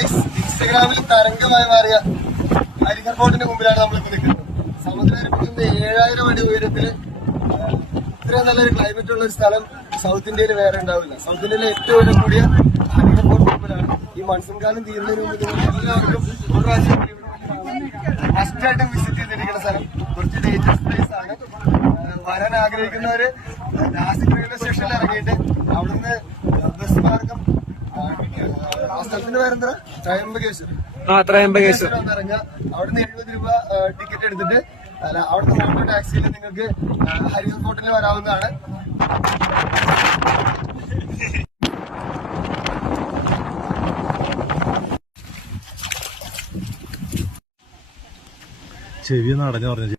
ഇൻസ്റ്റഗ്രാമിൽ തരംഗമായി മാറിയ ഹരിഹർ ഫോർട്ടിന്റെ മുമ്പിലാണ് നമ്മളിപ്പോ നിൽക്കുന്നത്. സമുദ്രനിരപ്പിൽ 7000 അടി ഉയരത്തില് ഇത്രയും നല്ലൊരു ക്ലൈമറ്റ് ഉള്ള ഒരു സ്ഥലം സൗത്ത് ഇന്ത്യയിൽ വേറെ ഉണ്ടാവില്ല. സൗത്ത് ഇന്ത്യയിലെ ഏറ്റവും ഉയരം കൂടിയ ഹരിഹർ ഫോർട്ട് മുമ്പിലാണ്. ഈ മൺസൂൺ കാലം തീരുന്നതിന് മുമ്പ് എല്ലാവർക്കും ഒരു പ്രാവശ്യം മസ്റ്റായിട്ടും വിസിറ്റ് ചെയ്തിരിക്കുന്ന സ്ഥലം. കുറച്ച് ഡേഞ്ചറസ് പ്ലേസ് ആണ്. വരാൻ ആഗ്രഹിക്കുന്നവര് നാസിക് റെയിൽവേ സ്റ്റേഷനിൽ ഇറങ്ങിയിട്ട് അവിടുന്ന് ബസ് മാർഗം സ്ഥലത്തിന്റെ പേരെന്താ ത്രയംബകേശ്വർ ഇറങ്ങുക. അവിടുന്ന് 70 രൂപ ടിക്കറ്റ് എടുത്തിട്ട് അവിടുത്തെ ഓട്ടോ ടാക്സിയിൽ നിങ്ങൾക്ക് ഹരിഹർ ഫോർട്ടിൽ വരാവുന്നതാണ്. ചെവി നടഞ്ഞു പറഞ്ഞു.